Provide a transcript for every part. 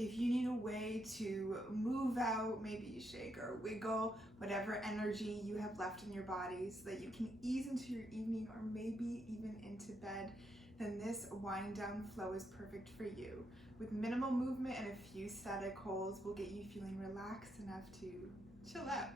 If you need a way to move out, maybe you shake or wiggle whatever energy you have left in your body so that you can ease into your evening or maybe even into bed, then this wind down flow is perfect for you. With minimal movement and a few static holds, will get you feeling relaxed enough to chill out.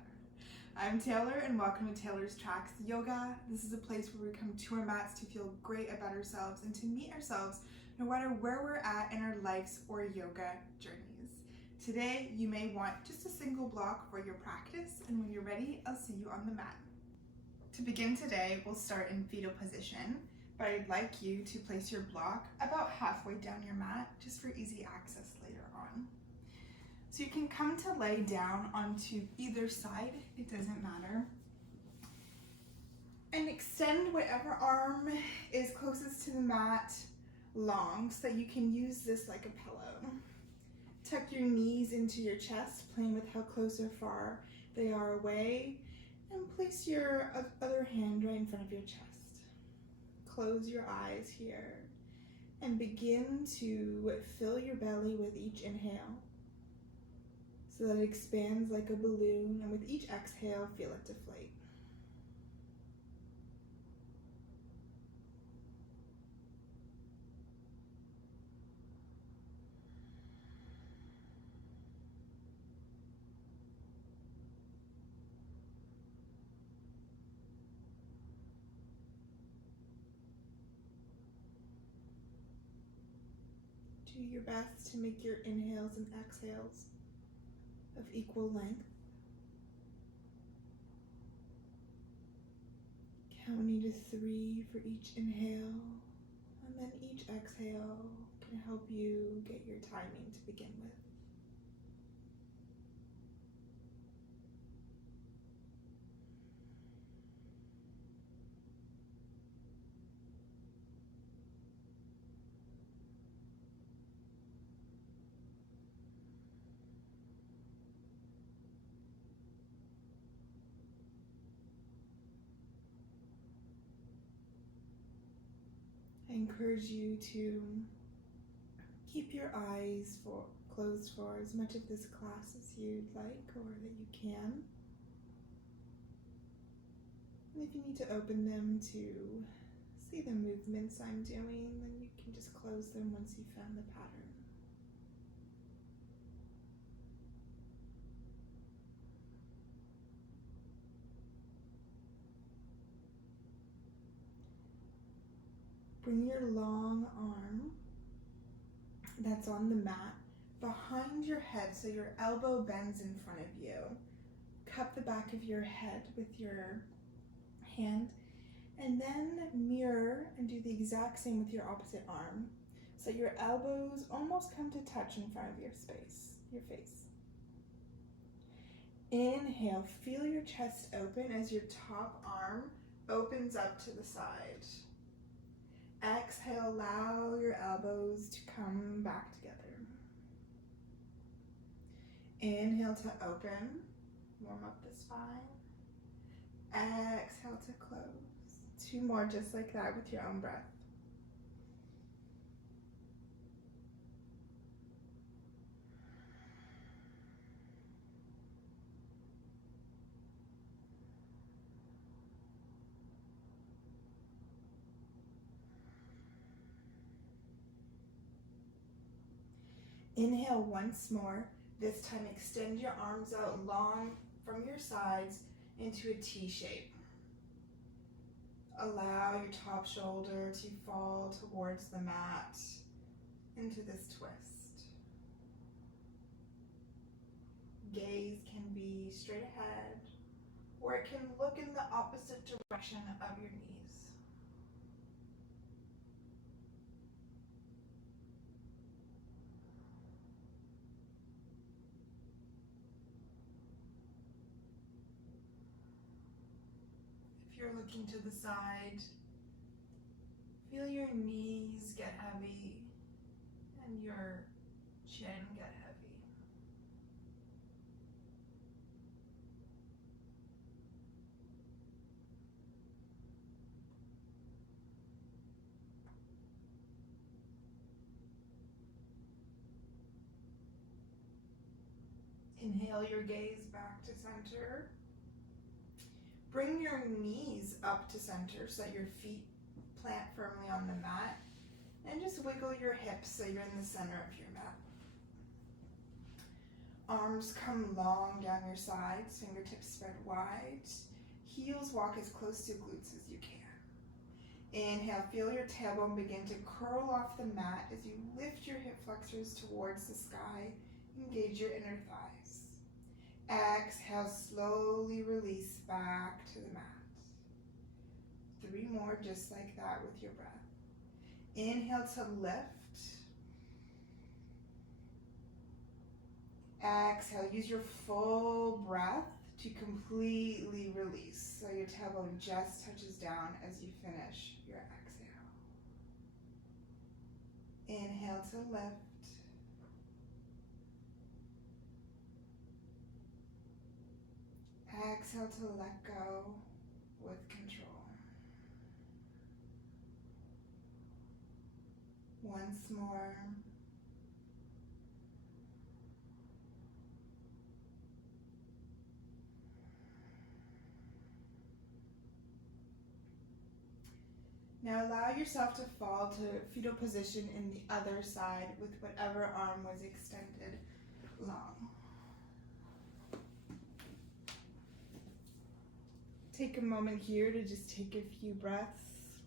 I'm Taylor and welcome to Taylor's Tracks Yoga. This is a place where we come to our mats to feel great about ourselves and to meet ourselves no matter where we're at in our lives or yoga journeys. Today, you may want just a single block for your practice, and when you're ready, I'll see you on the mat. To begin today, we'll start in fetal position, but I'd like you to place your block about halfway down your mat, just for easy access later on. So you can come to lay down onto either side, it doesn't matter. And extend whatever arm is closest to the mat long so that you can use this like a pillow. Tuck your knees into your chest, playing with how close or far they are away, and place your other hand right in front of your chest. Close your eyes here and begin to fill your belly with each inhale so that it expands like a balloon, and with each exhale, feel it deflate. Do your best to make your inhales and exhales of equal length. Counting to 3 for each inhale, and then each exhale can help you get your timing to begin with. I encourage you to keep your eyes closed for as much of this class as you'd like or that you can. And if you need to open them to see the movements I'm doing, then you can just close them once you've found the pattern. Bring your long arm that's on the mat behind your head so your elbow bends in front of you. Cup the back of your head with your hand, and then mirror and do the exact same with your opposite arm. So your elbows almost come to touch in front of your face. Inhale, feel your chest open as your top arm opens up to the side. Exhale, allow your elbows to come back together. Inhale to open, warm up the spine. Exhale to close. 2 more just like that with your own breath. Inhale once more. This time extend your arms out long from your sides into a T shape. Allow your top shoulder to fall towards the mat into this twist. Gaze can be straight ahead, or it can look in the opposite direction of your knees. If you're looking to the side, feel your knees get heavy and your chin get heavy. Inhale your gaze back to center. Bring your knees up to center so that your feet plant firmly on the mat. And just wiggle your hips so you're in the center of your mat. Arms come long down your sides, fingertips spread wide. Heels walk as close to glutes as you can. Inhale, feel your tailbone begin to curl off the mat as you lift your hip flexors towards the sky. Engage your inner thighs. Exhale, slowly release back to the mat. 3 more just like that with your breath. Inhale to lift. Exhale, use your full breath to completely release. So your tailbone just touches down as you finish your exhale. Inhale to lift. Exhale to let go with control. Once more. Now allow yourself to fall to fetal position in the other side with whatever arm was extended long. Take a moment here to just take a few breaths.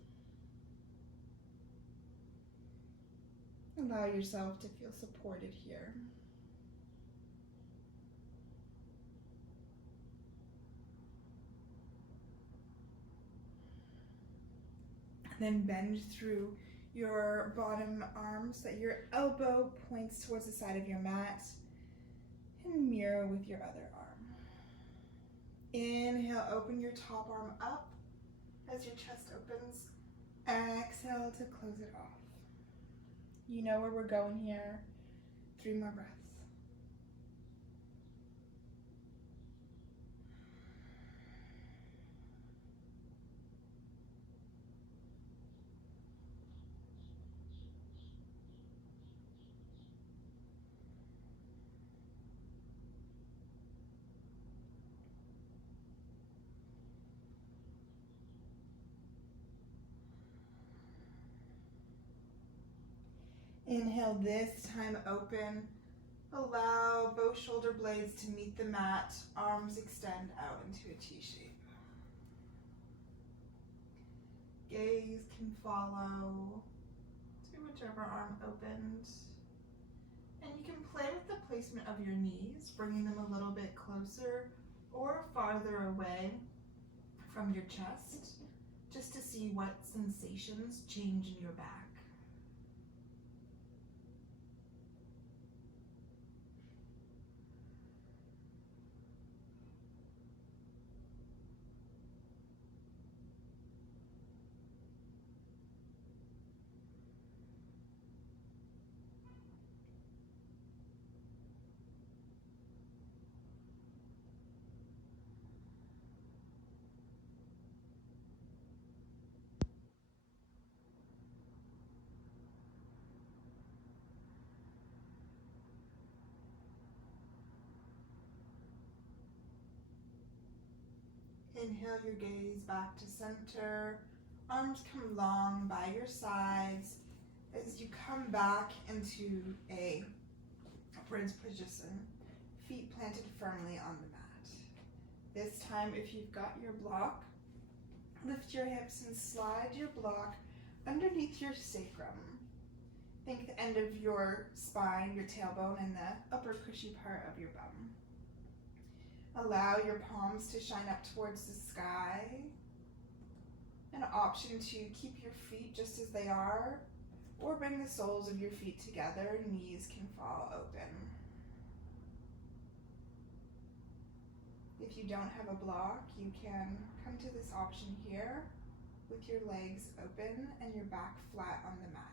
Allow yourself to feel supported here. Then bend through your bottom arm so that your elbow points towards the side of your mat, and mirror with your other arm. Inhale, open your top arm up as your chest opens. Exhale to close it off. You know where we're going here. 3 more breaths. Inhale, this time open. Allow both shoulder blades to meet the mat. Arms extend out into a T shape. Gaze can follow to whichever arm opened. And you can play with the placement of your knees, bringing them a little bit closer or farther away from your chest, just to see what sensations change in your back. Inhale your gaze back to center. Arms come long by your sides as you come back into a bridge position. Feet planted firmly on the mat. This time, if you've got your block, lift your hips and slide your block underneath your sacrum. Think the end of your spine, your tailbone, and the upper cushy part of your bum. Allow your palms to shine up towards the sky. An option to keep your feet just as they are, or bring the soles of your feet together. Knees can fall open. If you don't have a block, you can come to this option here with your legs open and your back flat on the mat.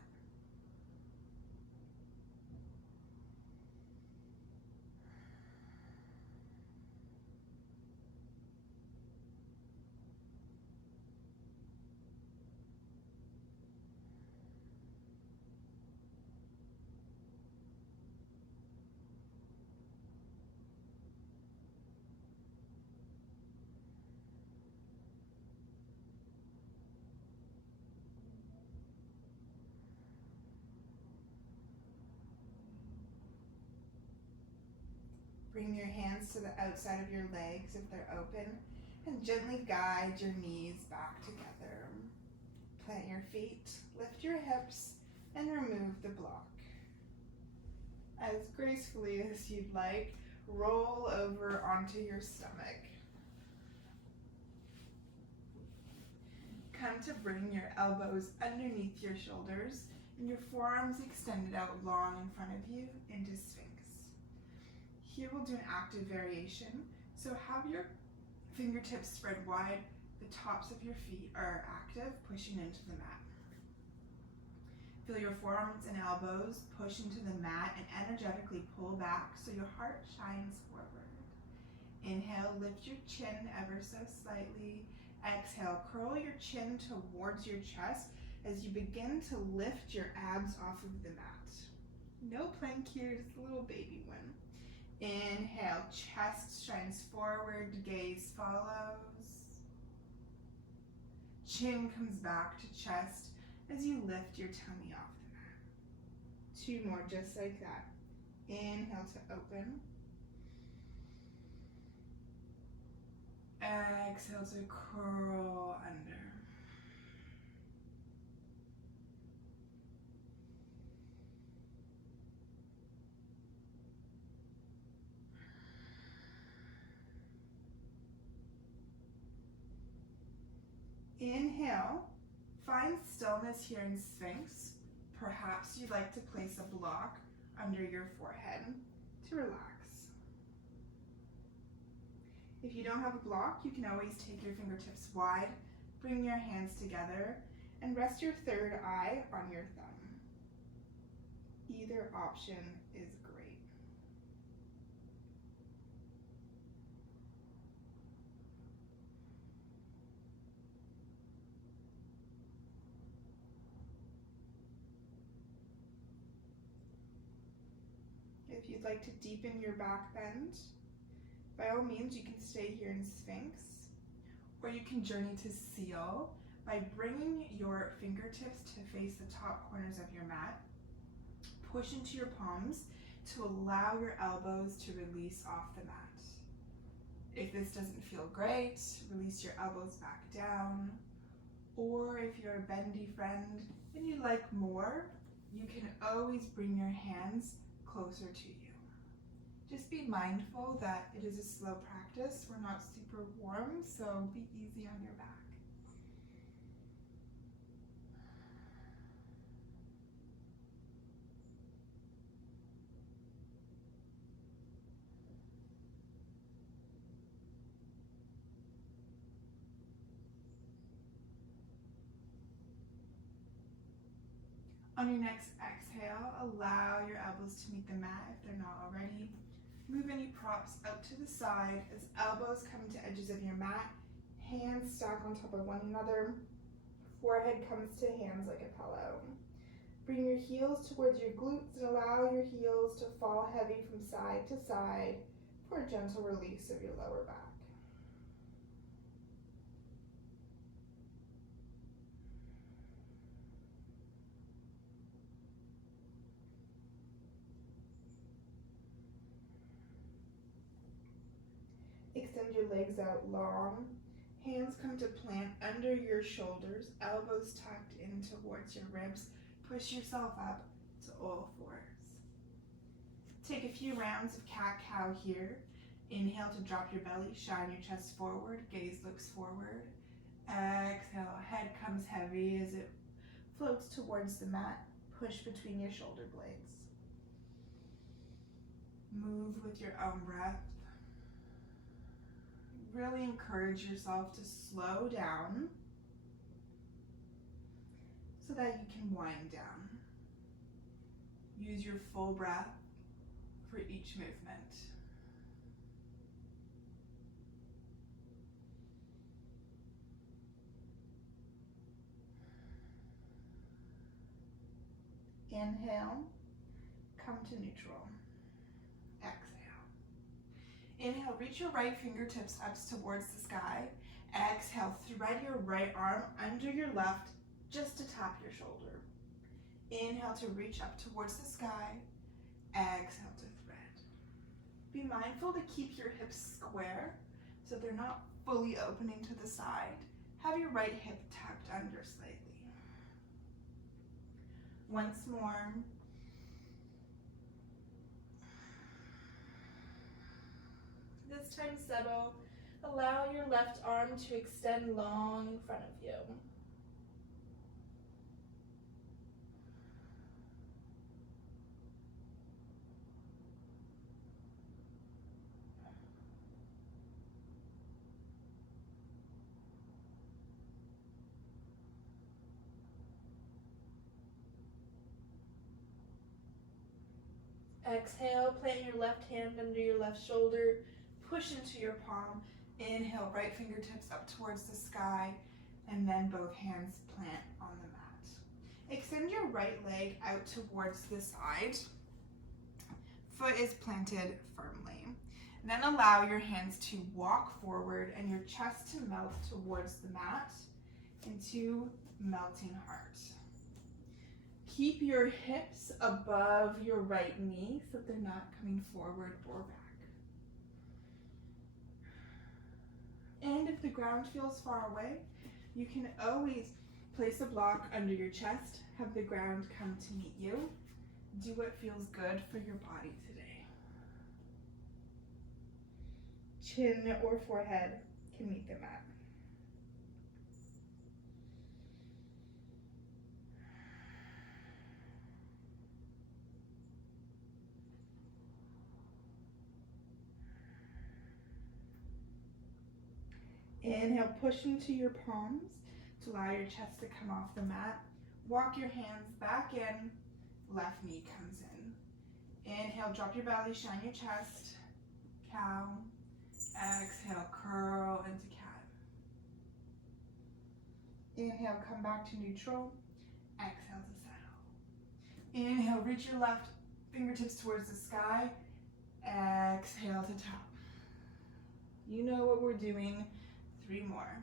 Bring your hands to the outside of your legs if they're open, and gently guide your knees back together. Plant your feet, lift your hips, and remove the block. As gracefully as you'd like, roll over onto your stomach. Come to bring your elbows underneath your shoulders and your forearms extended out long in front of you into Sphinx. Here we'll do an active variation. So have your fingertips spread wide. The tops of your feet are active, pushing into the mat. Feel your forearms and elbows push into the mat and energetically pull back so your heart shines forward. Inhale, lift your chin ever so slightly. Exhale, curl your chin towards your chest as you begin to lift your abs off of the mat. No plank here, just a little baby one. Inhale, chest shines forward, gaze follows. Chin comes back to chest as you lift your tummy off the mat. 2 more just like that. Inhale to open. Exhale to curl under. Inhale, find stillness here in Sphinx. Perhaps you'd like to place a block under your forehead to relax. If you don't have a block, you can always take your fingertips wide, bring your hands together, and rest your third eye on your thumb. Either option is great. If you'd like to deepen your back bend, by all means, you can stay here in Sphinx, or you can journey to Seal by bringing your fingertips to face the top corners of your mat. Push into your palms to allow your elbows to release off the mat. If this doesn't feel great, release your elbows back down. Or if you're a bendy friend and you like more, you can always bring your hands closer to you. Just be mindful that it is a slow practice. We're not super warm, so be easy on your back. On your next exhale, allow your elbows to meet the mat if they're not already. Move any props out to the side as elbows come to edges of your mat, hands stack on top of one another, forehead comes to hands like a pillow. Bring your heels towards your glutes and allow your heels to fall heavy from side to side for a gentle release of your lower back. Extend your legs out long. Hands come to plant under your shoulders, elbows tucked in towards your ribs. Push yourself up to all fours. Take a few rounds of cat-cow here. Inhale to drop your belly, shine your chest forward, gaze looks forward. Exhale, head comes heavy as it floats towards the mat. Push between your shoulder blades. Move with your own breath. Really encourage yourself to slow down so that you can wind down. Use your full breath for each movement. Inhale, come to neutral. Exhale. Inhale, reach your right fingertips up towards the sky. Exhale, thread your right arm under your left just to tap your shoulder. Inhale to reach up towards the sky. Exhale to thread. Be mindful to keep your hips square so they're not fully opening to the side. Have your right hip tucked under slightly. Once more. This time settle. Allow your left arm to extend long in front of you. Exhale, plant your left hand under your left shoulder, push into your palm. Inhale, right fingertips up towards the sky, and then both hands plant on the mat. Extend your right leg out towards the side. Foot is planted firmly. Then allow your hands to walk forward and your chest to melt towards the mat into melting heart. Keep your hips above your right knee so that they're not coming forward or back. And if the ground feels far away, you can always place a block under your chest, have the ground come to meet you. Do what feels good for your body today. Chin or forehead can meet the mat. Inhale, push into your palms to allow your chest to come off the mat. Walk your hands back in, left knee comes in. Inhale, drop your belly, shine your chest, cow. Exhale, curl into cat. Inhale, come back to neutral. Exhale to settle. Inhale, reach your left fingertips towards the sky. Exhale to top. You know what we're doing. 3 more.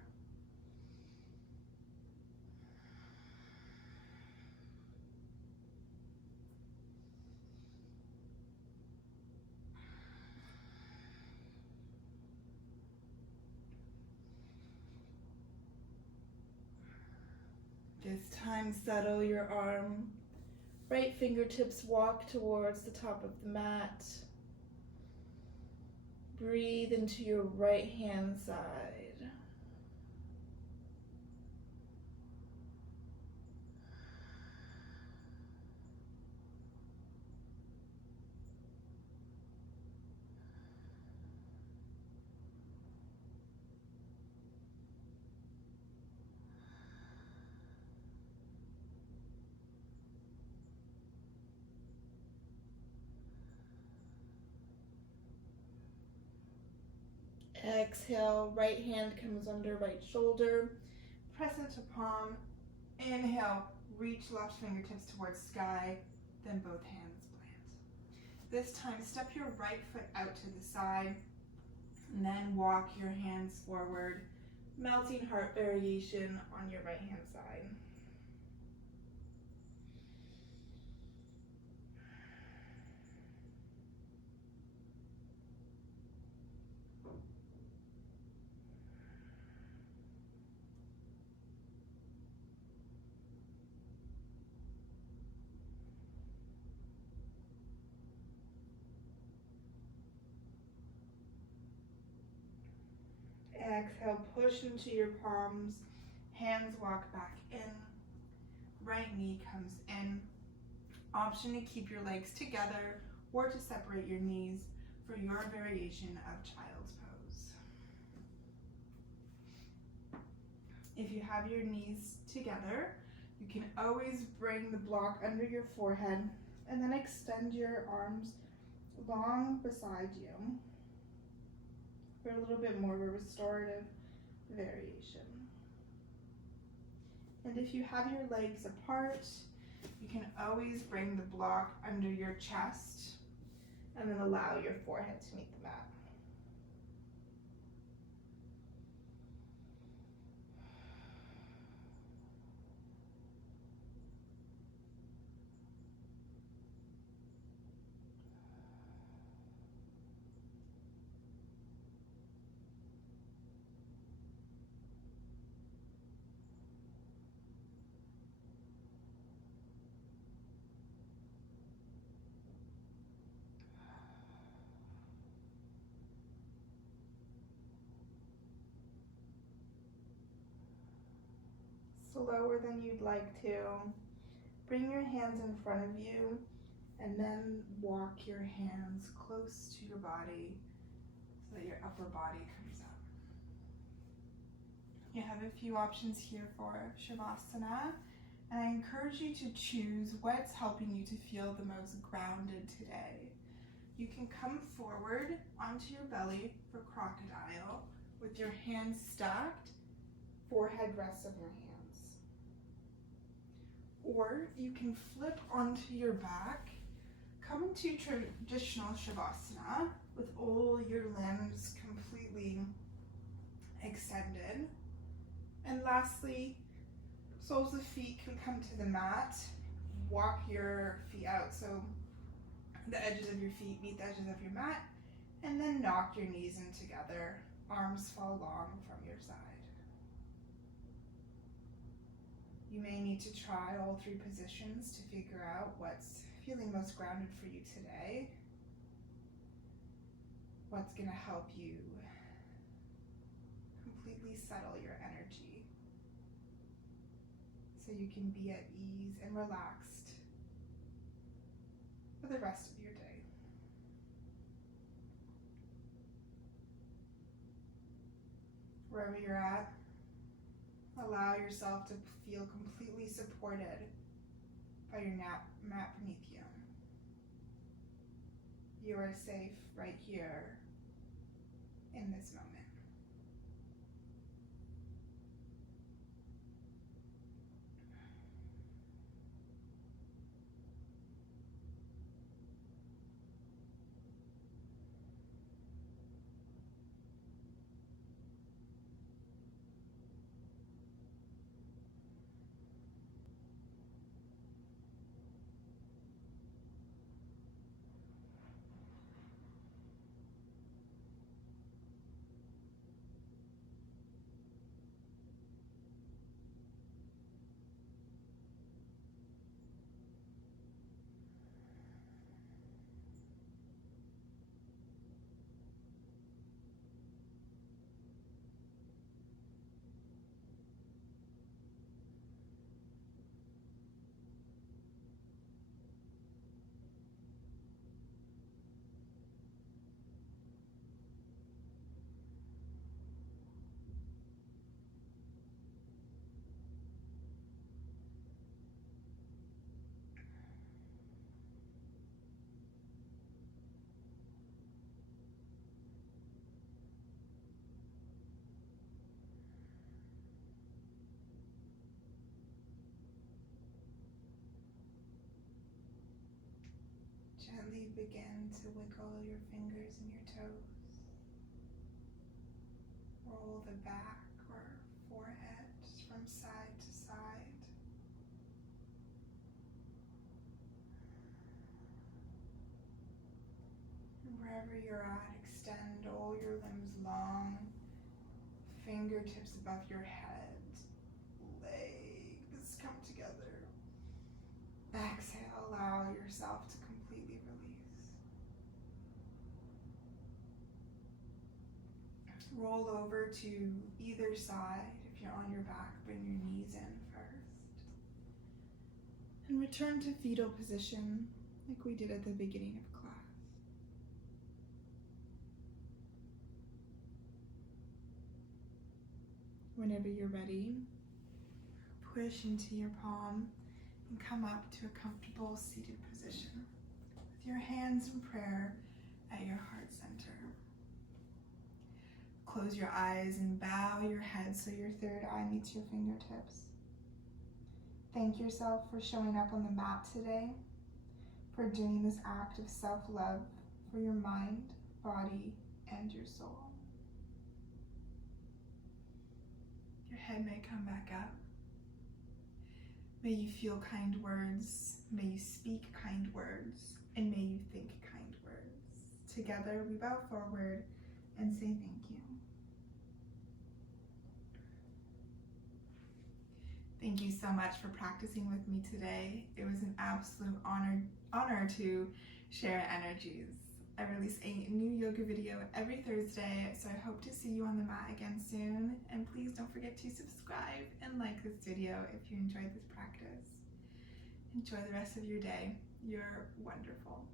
This time, settle your arm. Right fingertips walk towards the top of the mat. Breathe into your right hand side. Exhale, right hand comes under right shoulder. Press into palm. Inhale, reach left fingertips towards sky, then both hands plant. This time, step your right foot out to the side, and then walk your hands forward. Melting heart variation on your right hand side. Exhale, push into your palms, hands walk back in, right knee comes in. Option to keep your legs together or to separate your knees for your variation of child's pose. If you have your knees together, you can always bring the block under your forehead and then extend your arms long beside you for a little bit more of a restorative variation. And if you have your legs apart, you can always bring the block under your chest and then allow your forehead to meet the mat. slower than you'd like to. Bring your hands in front of you and then walk your hands close to your body so that your upper body comes up. You have a few options here for Shavasana, and I encourage you to choose what's helping you to feel the most grounded today. You can come forward onto your belly for crocodile with your hands stacked, forehead rests of your hands. Or you can flip onto your back, come into traditional Shavasana with all your limbs completely extended. And lastly, soles of feet can come to the mat. Walk your feet out so the edges of your feet meet the edges of your mat, and then knock your knees in together. Arms fall long from your side. You may need to try all three positions to figure out what's feeling most grounded for you today. What's going to help you completely settle your energy so you can be at ease and relaxed for the rest of your day. Wherever you're at, allow yourself to feel completely supported by your mat beneath you. You are safe right here in this moment. Gently begin to wiggle your fingers and your toes. Roll the back or forehead from side to side. And wherever you're at, extend all your limbs long, fingertips above your head, legs come together. Exhale, allow yourself to completely release. Roll over to either side. If you're on your back, bring your knees in first. And return to fetal position like we did at the beginning of class. Whenever you're ready, push into your palm and come up to a comfortable seated position with your hands in prayer at your heart center. Close your eyes and bow your head so your third eye meets your fingertips. Thank yourself for showing up on the mat today, for doing this act of self-love for your mind, body, and your soul. Your head may come back up. May you feel kind words, may you speak kind words, and may you think kind words. Together we bow forward and say thank you. Thank you so much for practicing with me today. It was an absolute honor to share energies. I release a new yoga video every Thursday, so I hope to see you on the mat again soon. And please don't forget to subscribe and like this video if you enjoyed this practice. Enjoy the rest of your day. You're wonderful.